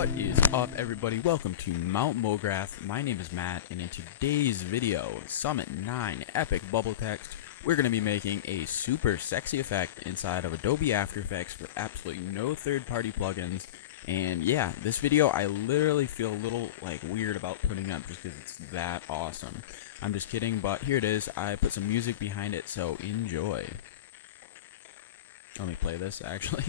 What is up, everybody? Welcome to Mount Mograph. My name is Matt, and in today's video, Summit 9 Epic Bubble Text, we're going to be making a super sexy effect inside of Adobe After Effects with absolutely no third-party plugins. And yeah, this video I literally feel a little weird about putting up just because it's that awesome. I'm just kidding, but here it is. I put some music behind it, so enjoy. Let me play this actually.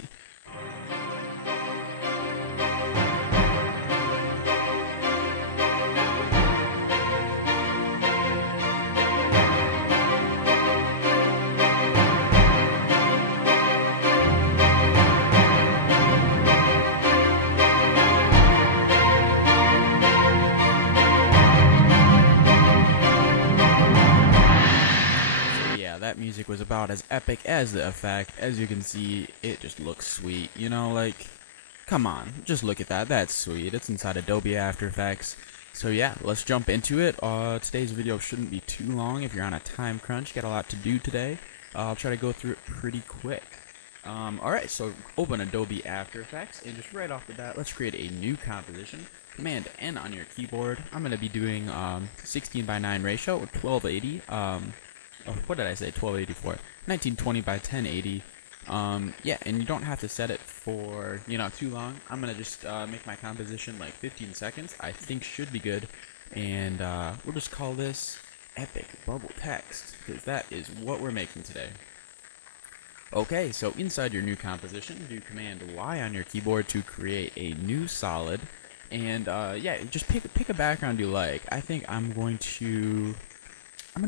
That music was about as epic as the effect. As you can see, it just looks sweet. You know, come on, just look at that. That's sweet. It's inside Adobe After Effects. So yeah, let's jump into it. Today's video shouldn't be too long if you're on a time crunch. Got a lot to do today. I'll try to go through it pretty quick. Alright, so open Adobe After Effects, and just right off the bat, let's create a new composition. Command N on your keyboard. I'm going to be doing 16:9 ratio or 1280. What did I say? 1284. 1920 by 1080. Yeah, and you don't have to set it for, too long. I'm gonna just make my composition like 15 seconds. I think should be good. And we'll just call this Epic Bubble Text, because that is what we're making today. Okay, so inside your new composition, do Command Y on your keyboard to create a new solid. And yeah, just pick a background you like. I think I'm gonna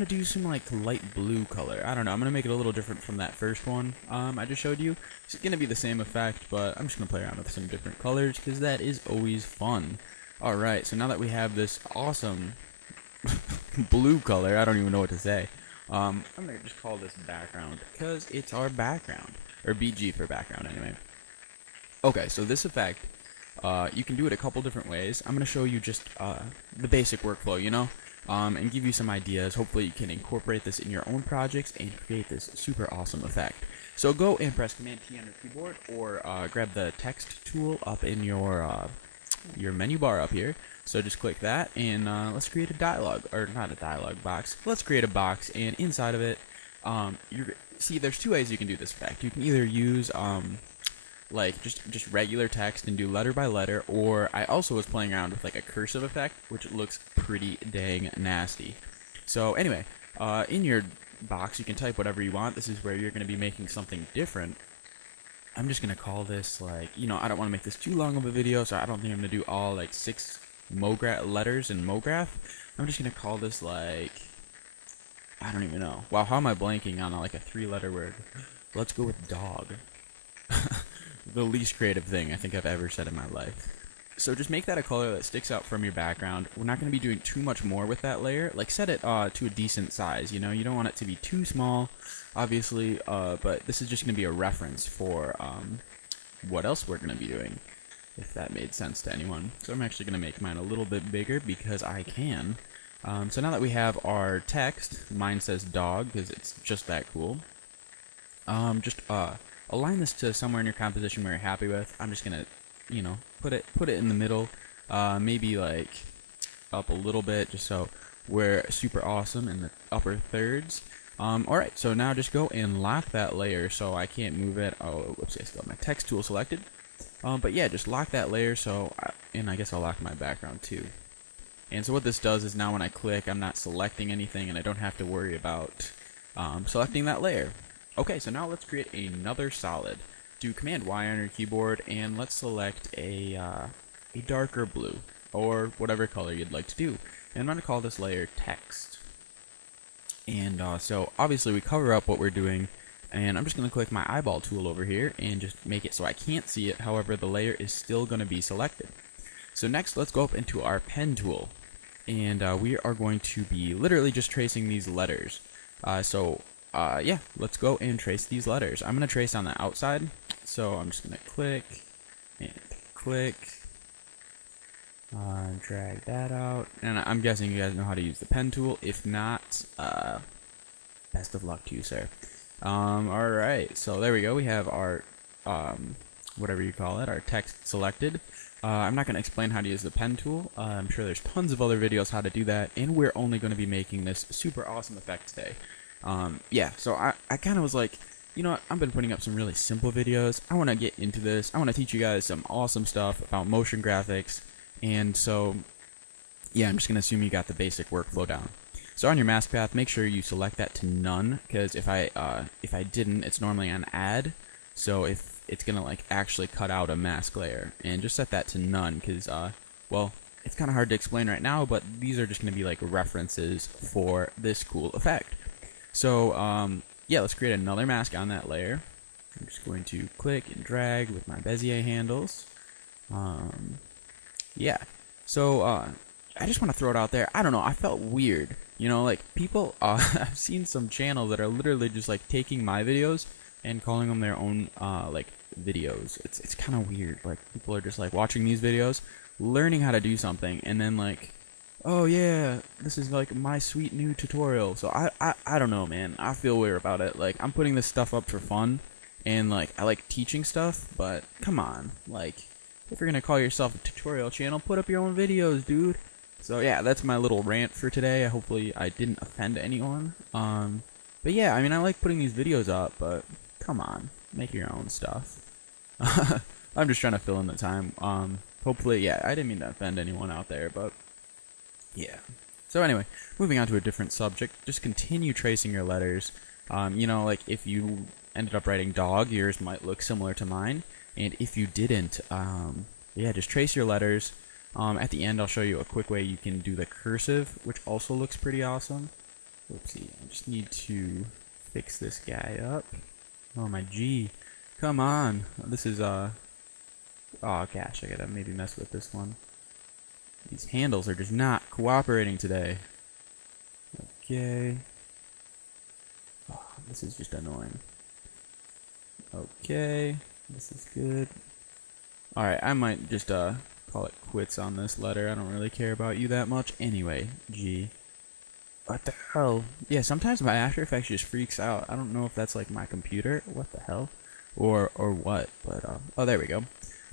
do some light blue color. I don't know. I'm gonna make it a little different from that first one I just showed you. It's gonna be the same effect, but I'm just gonna play around with some different colors because that is always fun. All right. So now that we have this awesome blue color, I don't even know what to say. I'm gonna just call this background because it's our background, or BG for background anyway. Okay. So this effect, you can do it a couple different ways. I'm gonna show you just the basic workflow. And give you some ideas. Hopefully you can incorporate this in your own projects and create this super awesome effect. So go and press Command T on your keyboard, or grab the text tool up in your menu bar up here. So just click that, and let's create a dialog, or not a dialog box. Let's create a box, and inside of it, see, there's two ways you can do this effect. You can either use just regular text and do letter by letter, or I also was playing around with a cursive effect, which looks pretty dang nasty. So anyway, in your box you can type whatever you want. This is where you're going to be making something different. I'm just going to call this I don't want to make this too long of a video, so I don't think I'm going to do all 6 letters in Mograph. I'm just going to call this I don't even know. Wow, how am I blanking on a 3-letter word? Let's go with dog. The least creative thing I think I've ever said in my life. So just make that a color that sticks out from your background. We're not going to be doing too much more with that layer. Set it to a decent size. You don't want it to be too small, obviously, but this is just going to be a reference for what else we're going to be doing, if that made sense to anyone. So I'm actually going to make mine a little bit bigger because I can. So now that we have our text, mine says dog because it's just that cool. Align this to somewhere in your composition where you're happy with. I'm just gonna, put it in the middle, maybe up a little bit, just so we're super awesome in the upper thirds. Alright, so now just go and lock that layer so I can't move it. Oh, whoops, I still have my text tool selected. But yeah, just lock that layer, and I guess I'll lock my background too. And so what this does is now when I click, I'm not selecting anything, and I don't have to worry about selecting that layer. Okay, so now let's create another solid. Do Command Y on your keyboard, and let's select a darker blue, or whatever color you'd like to do. And I'm going to call this layer text. And so obviously we cover up what we're doing, and I'm just going to click my eyeball tool over here and just make it so I can't see it. However, the layer is still going to be selected. So next, let's go up into our pen tool, and we are going to be literally just tracing these letters. Yeah, let's go and trace these letters. I'm going to trace on the outside, so I'm just going to click and click, drag that out, and I'm guessing you guys know how to use the pen tool. If not, best of luck to you, sir. Alright, so there we go. We have our, whatever you call it, our text selected. I'm not going to explain how to use the pen tool. I'm sure there's tons of other videos how to do that, and we're only going to be making this super awesome effect today. Yeah, so I kind of was like, you know what, I've been putting up some really simple videos. I want to get into this. I want to teach you guys some awesome stuff about motion graphics, and so, yeah, I'm just going to assume you got the basic workflow down. So on your mask path, make sure you select that to none, because if I didn't, it's normally on add. So if it's gonna like actually cut out a mask layer, and just set that to none, because well, it's kind of hard to explain right now, but these are just gonna be like references for this cool effect. So yeah, let's create another mask on that layer. I'm just going to click and drag with my Bezier handles. Yeah, so I just want to throw it out there. I don't know, I felt weird. You know, like people, I've seen some channels that are literally just like taking my videos and calling them their own like videos. It's kind of weird. Like people are just like watching these videos, learning how to do something, and then like, oh yeah, this is like my sweet new tutorial. So I don't know, man. I feel weird about it. Like I'm putting this stuff up for fun, and like I like teaching stuff, but come on, like if you're gonna call yourself a tutorial channel, put up your own videos, dude. So yeah, that's my little rant for today. Hopefully I didn't offend anyone. But yeah, I mean I like putting these videos up, but come on, make your own stuff. I'm just trying to fill in the time. Hopefully, yeah, I didn't mean to offend anyone out there, but yeah. So anyway, moving on to a different subject, just continue tracing your letters. You know, like if you ended up writing dog, yours might look similar to mine, and if you didn't, yeah, just trace your letters. At the end, I'll show you a quick way you can do the cursive, which also looks pretty awesome. Oopsie, I just need to fix this guy up. Oh, my G. Come on. This is, oh, gosh, I gotta maybe mess with this one. These handles are just not cooperating today. Okay. Oh, this is just annoying. Okay. This is good. Alright, I might just, call it quits on this letter. I don't really care about you that much. Anyway, G. What the hell? Yeah, sometimes my After Effects just freaks out. I don't know if that's like my computer. What the hell? Or what? But, oh, there we go.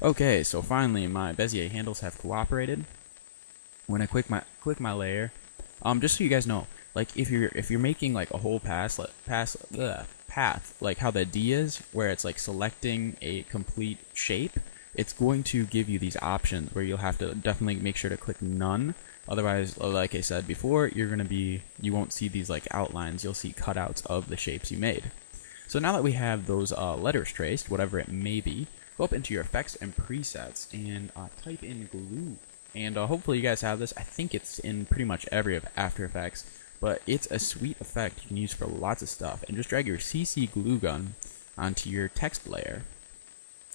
Okay, so finally my Bezier handles have cooperated. When I click my layer, just so you guys know, like if you're making like a whole path, like how the D is, where it's like selecting a complete shape, it's going to give you these options where you'll have to definitely make sure to click none. Otherwise, like I said before, you won't see these like outlines. You'll see cutouts of the shapes you made. So now that we have those letters traced, whatever it may be, go up into your effects and presets and type in glue. And hopefully you guys have this. I think it's in pretty much every After Effects, but it's a sweet effect you can use for lots of stuff. And just drag your CC glue gun onto your text layer.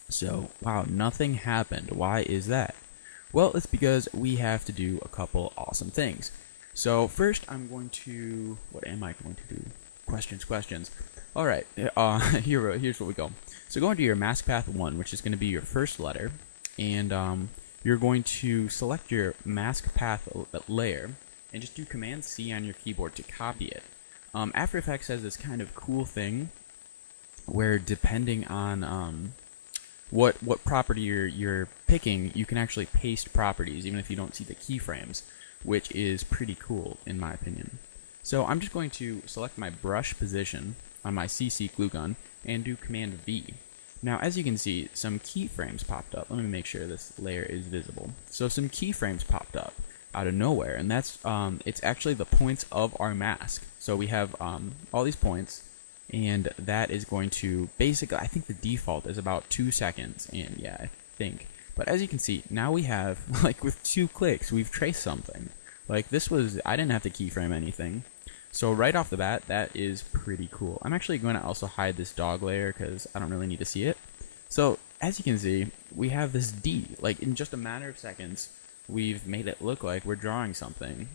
So, wow, nothing happened. Why is that? Well, it's because we have to do a couple awesome things. So first I'm going to, what am I going to do? Questions. Alright, here's what we go. So go into your mask path 1, which is going to be your first letter, and you're going to select your mask path layer, and just do Command C on your keyboard to copy it. After Effects has this kind of cool thing, where depending on what property you're picking, you can actually paste properties even if you don't see the keyframes, which is pretty cool in my opinion. So I'm just going to select my brush position on my CC glue gun and do Command V. Now as you can see, some keyframes popped up. Let me make sure this layer is visible. So some keyframes popped up out of nowhere, and that's it's actually the points of our mask. So we have all these points, and that is going to basically, I think the default is about 2 seconds, and yeah, I think. But as you can see, now we have, like with 2 clicks, we've traced something. Like this was, I didn't have to keyframe anything. So right off the bat, that is pretty cool. I'm actually going to also hide this dog layer because I don't really need to see it. So as you can see, we have this D. Like in just a matter of seconds, we've made it look like we're drawing something.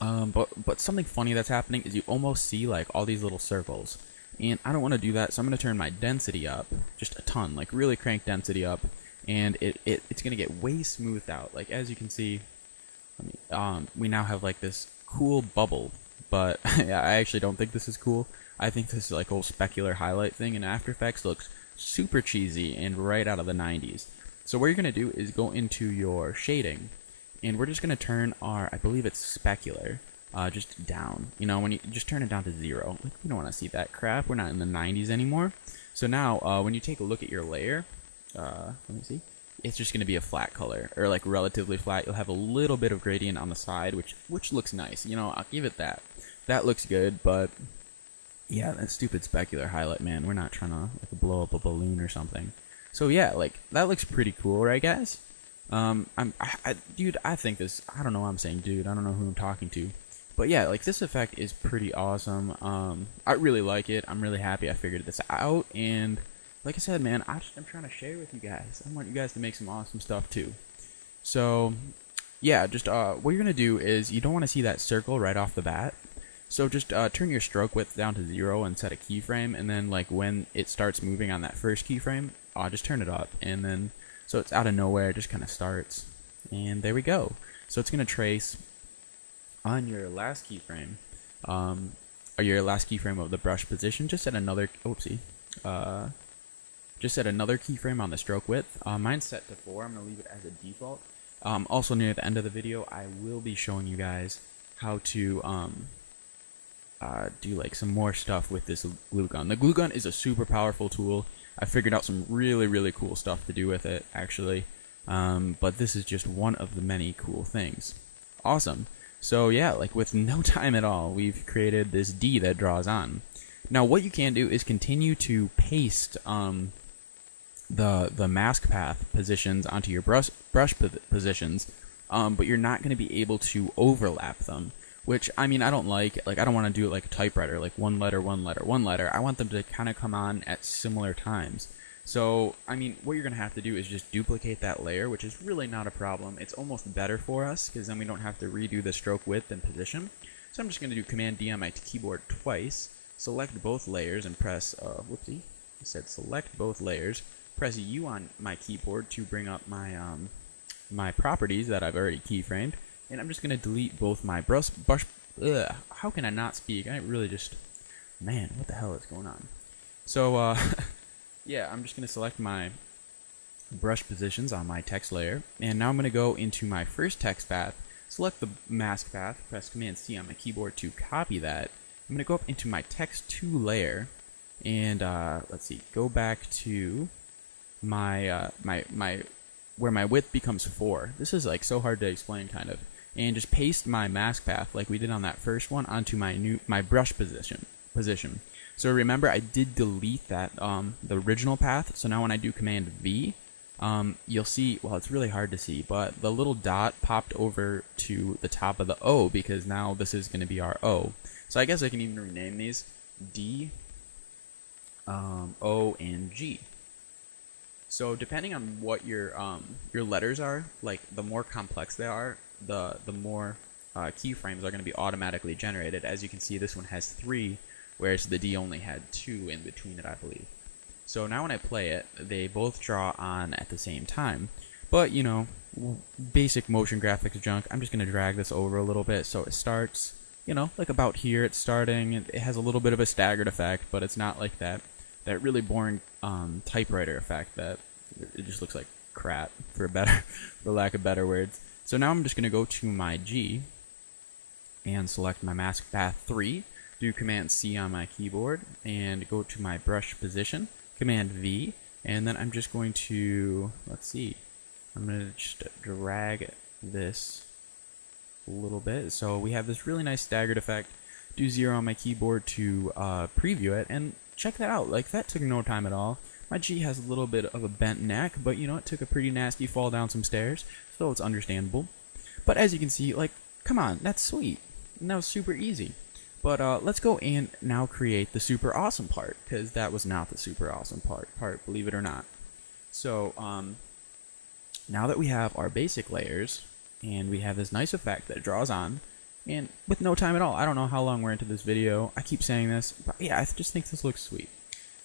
But something funny that's happening is you almost see like all these little circles, and I don't want to do that, so I'm going to turn my density up just a ton, like really crank density up, and it's going to get way smoothed out. Like as you can see, we now have like this cool bubble, but yeah, I actually don't think this is cool. I think this is like a whole specular highlight thing, and After Effects looks super cheesy and right out of the 90s. So what you're going to do is go into your shading, and we're just going to turn our, I believe it's specular, just down. You know, when you just turn it down to 0. We don't want to see that crap. We're not in the 90s anymore. So now, when you take a look at your layer, let me see. It's just going to be a flat color, or like relatively flat. You'll have a little bit of gradient on the side, which looks nice. You know, I'll give it that. That looks good, but yeah, that stupid specular highlight, man. We're not trying to like blow up a balloon or something. So yeah, like that looks pretty cool, right, guys? Dude, I think this. I don't know why I'm saying dude. I don't know who I'm talking to, but yeah, like this effect is pretty awesome. I really like it. I'm really happy I figured this out, and like I said, man, I'm trying to share with you guys. I want you guys to make some awesome stuff too. So yeah, just what you're gonna do is you don't want to see that circle right off the bat. So just turn your stroke width down to 0 and set a keyframe, and then like when it starts moving on that first keyframe, just turn it up, and then so it's out of nowhere, it just kind of starts, and there we go. So it's gonna trace on your last keyframe, or your last keyframe of the brush position. Just set another, just set another keyframe on the stroke width. Mine's set to 4. I'm gonna leave it as a default. Also near the end of the video, I will be showing you guys how to do like some more stuff with this glue gun. The glue gun is a super powerful tool. I figured out some really cool stuff to do with it, actually. But this is just one of the many cool things. Awesome. So yeah, like with no time at all, we've created this D that draws on. Now what you can do is continue to paste the mask path positions onto your brush positions, but you're not going to be able to overlap them. Which, I mean, I don't like I don't want to do it like a typewriter, like one letter, one letter, one letter. I want them to kind of come on at similar times. So, I mean, what you're going to have to do is just duplicate that layer, which is really not a problem. It's almost better for us, because then we don't have to redo the stroke width and position. So I'm just going to do Command D on my keyboard twice, select both layers, and press, whoopsie, I said select both layers, press U on my keyboard to bring up my, my properties that I've already keyframed. And I'm just going to delete both my brush, how can I not speak? I really just, man, what the hell is going on? So, yeah, I'm just going to select my brush positions on my text layer. And now I'm going to go into my first text path, select the mask path, press Command C on my keyboard to copy that. I'm going to go up into my text 2 layer, and let's see, go back to my, where my width becomes 4. This is like so hard to explain, kind of. And just paste my mask path like we did on that first one onto my brush position. So remember, I did delete that the original path. So now when I do Command V, you'll see, well, it's really hard to see, but the little dot popped over to the top of the O, because now this is going to be our O. So I guess I can even rename these D, O, and G. So depending on what your letters are, like the more complex they are, the more keyframes are going to be automatically generated. As you can see, this one has 3, whereas the D only had 2 in between it, I believe. So now when I play it, they both draw on at the same time. But, you know, basic motion graphics junk, I'm just going to drag this over a little bit so it starts, you know, like about here it's starting. It has a little bit of a staggered effect, but it's not like that really boring typewriter effect that it just looks like crap, for lack of better words. So now I'm just going to go to my G and select my mask path 3, do Command C on my keyboard, and go to my brush position, Command V, and then I'm just going to, let's see, I'm going to just drag this a little bit. So we have this really nice staggered effect. Do 0 on my keyboard to preview it, and check that out. Like, that took no time at all. My G has a little bit of a bent neck, but you know, it took a pretty nasty fall down some stairs, so it's understandable. But as you can see, like, come on, that's sweet. And that was super easy. But let's go and now create the super awesome part, because that was not the super awesome part, believe it or not. So now that we have our basic layers, and we have this nice effect that draws on, and with no time at all, I don't know how long we're into this video, I keep saying this, but yeah, I just think this looks sweet.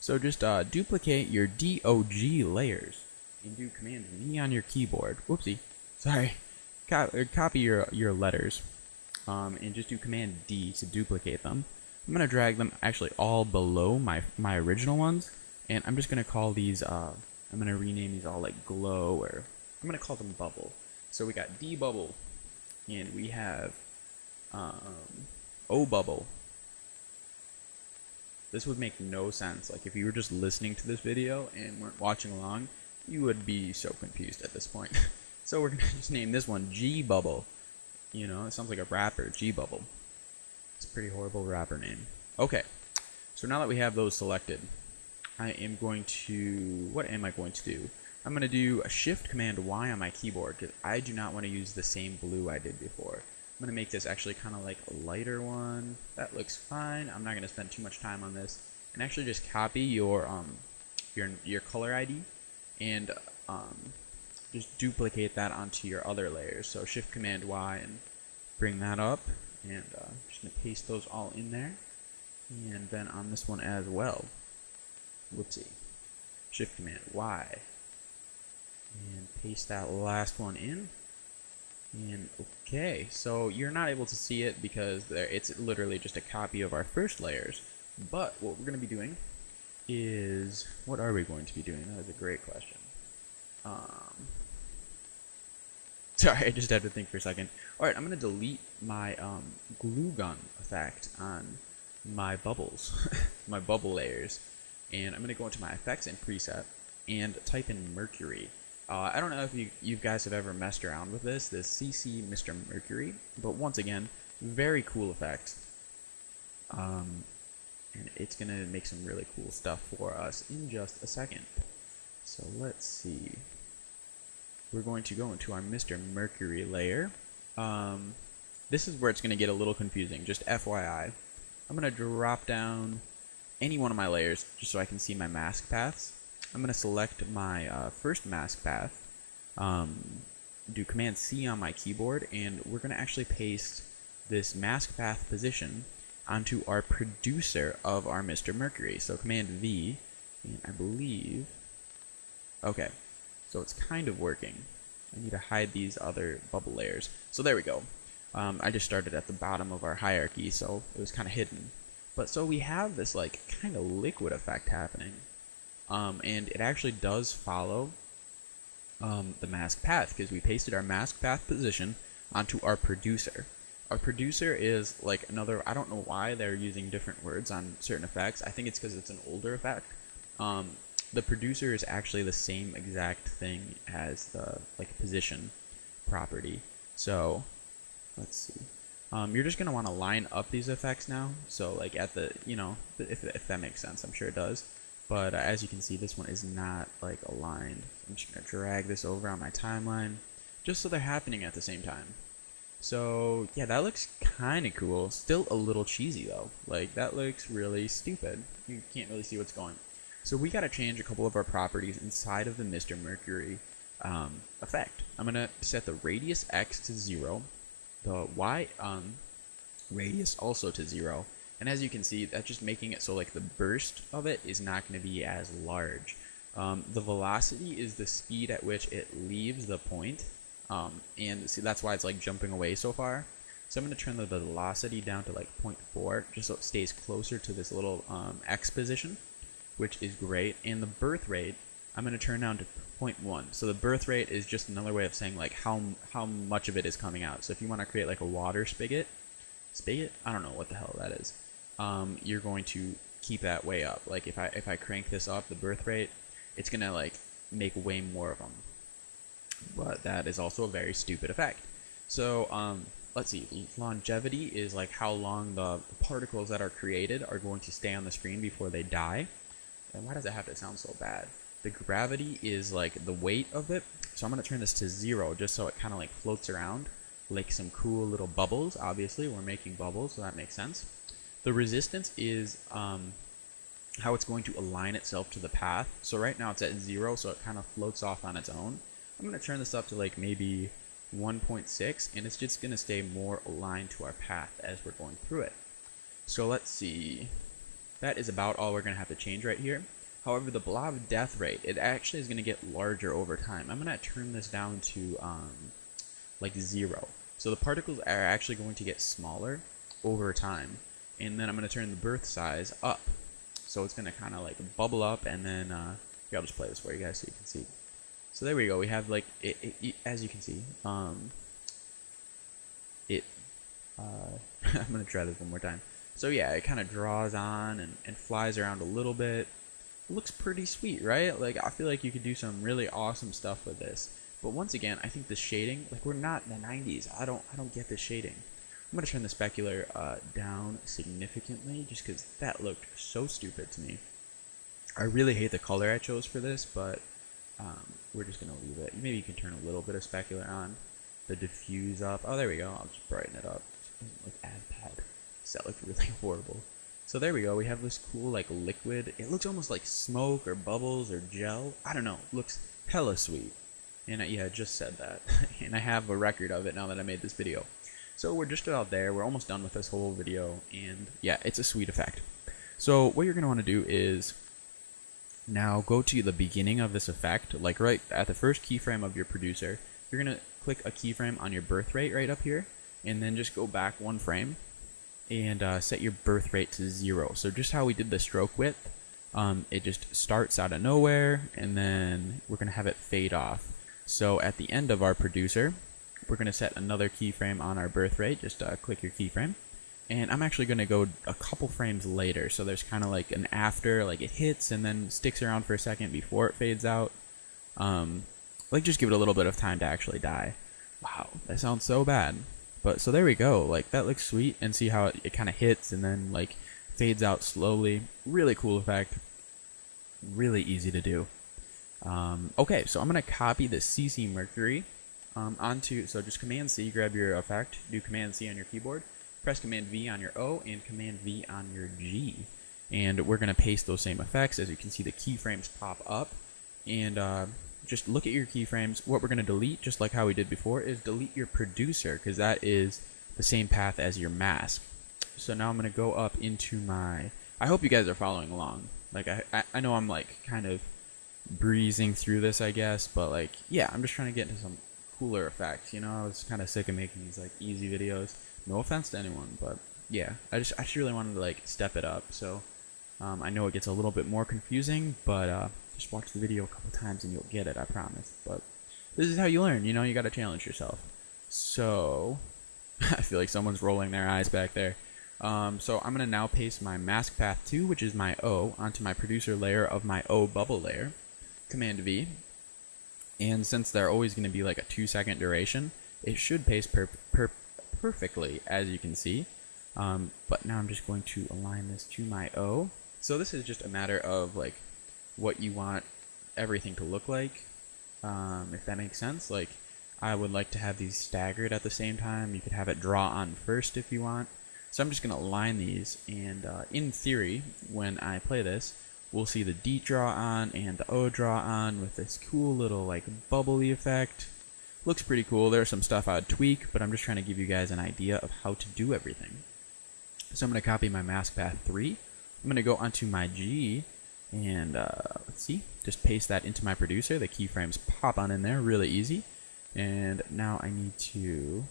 So just duplicate your DOG layers, and do Command V on your keyboard. Whoopsie, sorry. Copy your letters, and just do Command D to duplicate them. I'm going to drag them actually all below my original ones, and I'm just going to call these, I'm I'm going to rename these all like glow, or I'm going to call them bubble. So we got D bubble, and we have O bubble. This would make no sense. Like if you were just listening to this video and weren't watching along, you would be so confused at this point. So we're going to just name this one G bubble. You know, it sounds like a rapper, G bubble. It's a pretty horrible rapper name. Okay, so now that we have those selected, I am going to, what am I going to do? I'm going to do a Shift Command Y on my keyboard because I do not want to use the same blue I did before. I'm going to make this actually kind of like a lighter one. That looks fine. I'm not going to spend too much time on this. And actually just copy your color ID and just duplicate that onto your other layers. So Shift Command Y and bring that up. And just going to paste those all in there. And then on this one as well. Whoopsie. Shift Command Y. And paste that last one in. And okay, so you're not able to see it because it's literally just a copy of our first layers. But what we're going to be doing is, what are we going to be doing? That is a great question. Sorry, I just had to think for a second. Alright, I'm going to delete my glue gun effect on my bubbles, my bubble layers. And I'm going to go into my effects and preset and type in Mercury. I don't know if you guys have ever messed around with this CC Mr. Mercury, but once again, very cool effect. And it's going to make some really cool stuff for us in just a second. So let's see. We're going to go into our Mr. Mercury layer. This is where it's going to get a little confusing, just FYI. I'm going to drop down any one of my layers just so I can see my mask paths. I'm going to select my first mask path, do Command C on my keyboard, and we're going to actually paste this mask path position onto our producer of our Mr. Mercury. So Command V, and I believe, okay, so it's kind of working. I need to hide these other bubble layers. So there we go. I just started at the bottom of our hierarchy, so it was kind of hidden. But so we have this like kind of liquid effect happening. And it actually does follow the mask path because we pasted our mask path position onto our producer. Our producer is like another, I don't know why they're using different words on certain effects. I think it's because it's an older effect. The producer is actually the same exact thing as the like position property. So let's see. You're just going to want to line up these effects now. So like at the, you know, if that makes sense, I'm sure it does. But as you can see, this one is not like aligned. I'm just going to drag this over on my timeline just so they're happening at the same time. So yeah, that looks kind of cool. Still a little cheesy though. Like that looks really stupid. You can't really see what's going. So we got to change a couple of our properties inside of the Mr. Mercury effect. I'm going to set the radius X to 0, the Y radius also to 0. And as you can see, that's just making it so like the burst of it is not going to be as large. The velocity is the speed at which it leaves the point. And see, that's why it's like jumping away so far. So I'm going to turn the velocity down to like 0.4 just so it stays closer to this little X position, which is great. And the birth rate, I'm going to turn down to 0.1. So the birth rate is just another way of saying like how much of it is coming out. So if you want to create like a water spigot, I don't know what the hell that is. You're going to keep that way up. Like if I crank this up, the birth rate, it's gonna like make way more of them. But that is also a very stupid effect. So let's see. Longevity is like how long the particles that are created are going to stay on the screen before they die. And why does it have to sound so bad? The gravity is like the weight of it. So I'm gonna turn this to 0 just so it kind of like floats around like some cool little bubbles. Obviously, we're making bubbles, so that makes sense. The resistance is how it's going to align itself to the path. So right now it's at 0, so it kind of floats off on its own. I'm going to turn this up to like maybe 1.6, and it's just going to stay more aligned to our path as we're going through it. So let's see. That is about all we're going to have to change right here. However, the blob death rate, it actually is going to get larger over time. I'm going to turn this down to like 0. So the particles are actually going to get smaller over time. And then I'm going to turn the birth size up. So it's going to kind of like bubble up and then Here, I'll just play this for you guys so you can see. So there we go. We have like as you can see. I'm gonna try this one more time. So yeah, it kind of draws on and flies around a little bit. It looks pretty sweet, right? Like I feel like you could do some really awesome stuff with this. But once again, I think the shading, like we're not in the 90s. I don't get the shading. I'm gonna turn the specular down significantly just because that looked so stupid to me. I really hate the color I chose for this, but we're just gonna leave it. Maybe you can turn a little bit of specular on, the diffuse up. Oh, there we go. I'll just brighten it up. Like ad pad. That looked really horrible. So there we go. We have this cool like liquid. It looks almost like smoke or bubbles or gel. I don't know. It looks hella sweet. And yeah, I just said that. And I have a record of it now that I made this video. So we're just about there. We're almost done with this whole video. And yeah, it's a sweet effect. So what you're going to want to do is now go to the beginning of this effect. Like right at the first keyframe of your producer. You're going to click a keyframe on your birth rate right up here. And then just go back one frame. And set your birth rate to 0. So just how we did the stroke width. It just starts out of nowhere. And then we're going to have it fade off. So at the end of our producer, we're going to set another keyframe on our birth rate. Just click your keyframe. And I'm actually going to go a couple frames later. So there's kind of like an after, like it hits and then sticks around for a second before it fades out. Like just give it a little bit of time to actually die. Wow, that sounds so bad. But so there we go. Like that looks sweet. And see how it kind of hits and then like fades out slowly. Really cool effect. Really easy to do. Okay, so I'm going to copy the CC Mercury onto, so just Command C, grab your effect, do Command C on your keyboard, press Command V on your O, and Command V on your G. And we're going to paste those same effects. As you can see, the keyframes pop up. And just look at your keyframes. What we're going to delete, just like how we did before, is delete your producer, because that is the same path as your mask. So now I'm going to go up into my, I hope you guys are following along. Like, I know I'm like kind of breezing through this, I guess, but like, yeah, I'm just trying to get into some cooler effects, you know. I was kind of sick of making these like easy videos. No offense to anyone, but yeah, I just really wanted to like step it up. So I know it gets a little bit more confusing, but just watch the video a couple times and you'll get it, I promise. But this is how you learn, you know. You got to challenge yourself. So I feel like someone's rolling their eyes back there. So I'm gonna now paste my mask path 2, which is my O, onto my producer layer of my O bubble layer. Command V, and since they're always going to be like a 2-second duration, it should paste perfectly, as you can see. But now I'm just going to align this to my O. So this is just a matter of like what you want everything to look like, if that makes sense. Like I would like to have these staggered at the same time. You could have it draw on first if you want. So I'm just going to align these, and in theory, when I play this, we'll see the D draw on and the O draw on with this cool little like bubbly effect. Looks pretty cool. There's some stuff I'd tweak, but I'm just trying to give you guys an idea of how to do everything. So I'm going to copy my mask path 3. I'm going to go onto my G and let's see, just paste that into my producer. The keyframes pop on in there, really easy. And now I need to,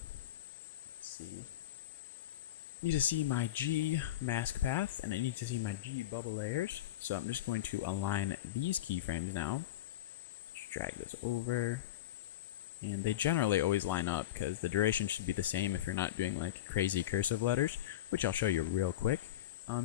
see my G mask path, and I need to see my G bubble layers. So I'm just going to align these keyframes now. Just drag this over. And they generally always line up because the duration should be the same if you're not doing like crazy cursive letters, which I'll show you real quick.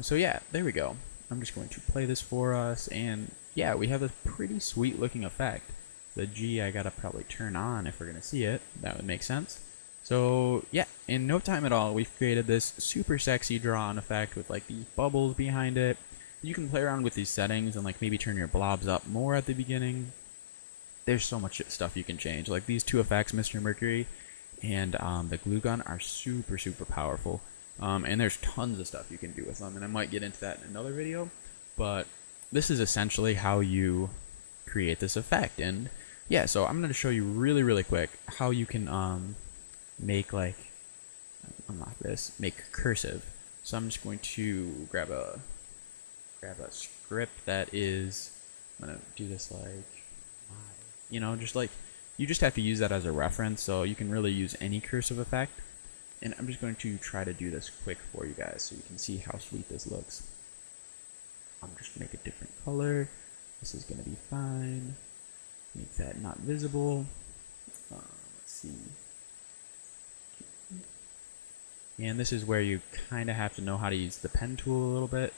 So yeah, there we go. I'm just going to play this for us, and yeah, we have a pretty sweet looking effect. The G I gotta probably turn on if we're gonna see it. That would make sense. So yeah, in no time at all, we've created this super sexy draw-on effect with like these bubbles behind it. You can play around with these settings and like maybe turn your blobs up more at the beginning. There's so much stuff you can change. Like these two effects, Mr. Mercury and the glue gun, are super powerful. And there's tons of stuff you can do with them, and I might get into that in another video. But this is essentially how you create this effect. And yeah, so I'm going to show you really quick how you can make like, unlock this, make cursive. So I'm just going to grab a script that is, I'm going to do this like, you know, just like, you just have to use that as a reference, so you can really use any cursive effect. And I'm just going to try to do this quick for you guys so you can see how sweet this looks. I'm just going to make a different color. This is going to be fine. Make that not visible. Let's see. And this is where you kind of have to know how to use the pen tool a little bit,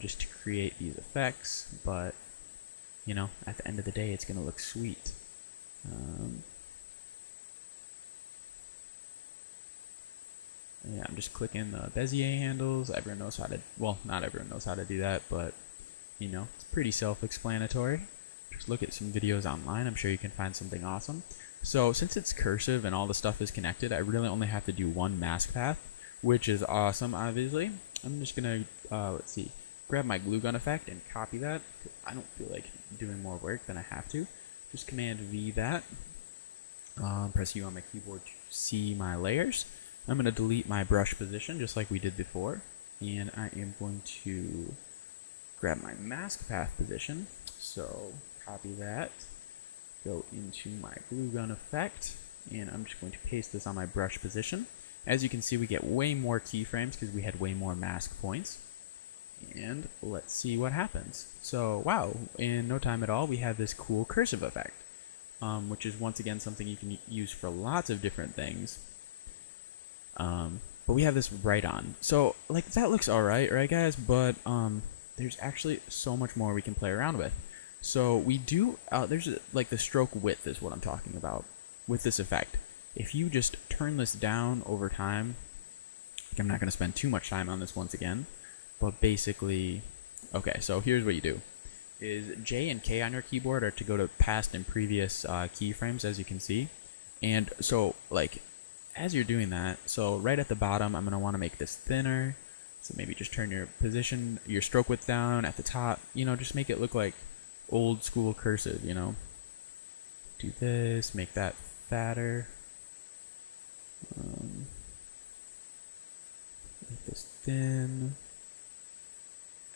just to create these effects. But, you know, at the end of the day, it's going to look sweet. Yeah, I'm just clicking the Bezier handles. Everyone knows how to, well, not everyone knows how to do that, but, you know, it's pretty self-explanatory. Just look at some videos online. I'm sure you can find something awesome. So since it's cursive and all the stuff is connected, I really only have to do one mask path, which is awesome, obviously. I'm just going to, let's see, grab my glue gun effect and copy that. I don't feel like doing more work than I have to. Just Command V that. Press U on my keyboard to see my layers. I'm going to delete my brush position just like we did before. And I am going to grab my mask path position. So copy that. Go into my glue gun effect, and I'm just going to paste this on my brush position. As you can see, we get way more keyframes because we had way more mask points. And let's see what happens. So, wow, in no time at all, we have this cool cursive effect, which is once again something you can use for lots of different things. But we have this right on. So, like, that looks alright, right guys? But there's actually so much more we can play around with. So we do, there's like the stroke width is what I'm talking about with this effect. If you just turn this down over time, I'm not going to spend too much time on this once again, but basically, okay, so here's what you do. Is J and K on your keyboard are to go to past and previous keyframes, as you can see. And so, like, as you're doing that, so right at the bottom, I'm going to want to make this thinner. So maybe just turn your position, your stroke width down at the top, you know, just make it look like old school cursive, you know. Do this, make that fatter. Make this thin.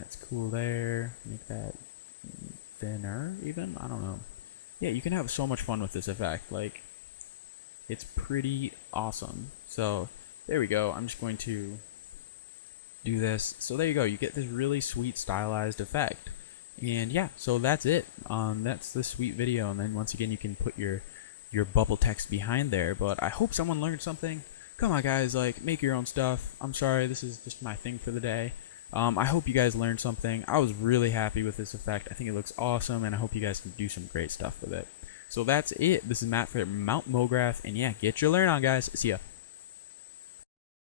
That's cool there. Make that thinner, even? I don't know. Yeah, you can have so much fun with this effect. Like, it's pretty awesome. So, there we go. I'm just going to do this. So there you go. You get this really sweet stylized effect. And yeah, so that's it. That's the sweet video, and then once again you can put your bubble text behind there. But I hope someone learned something. Come on guys, like, make your own stuff. I'm sorry, this is just my thing for the day. I hope you guys learned something. I was really happy with this effect. I think it looks awesome, and I hope you guys can do some great stuff with it. So that's it. This is Matt for Mount MoGraph, and yeah, get your learn on guys. See ya.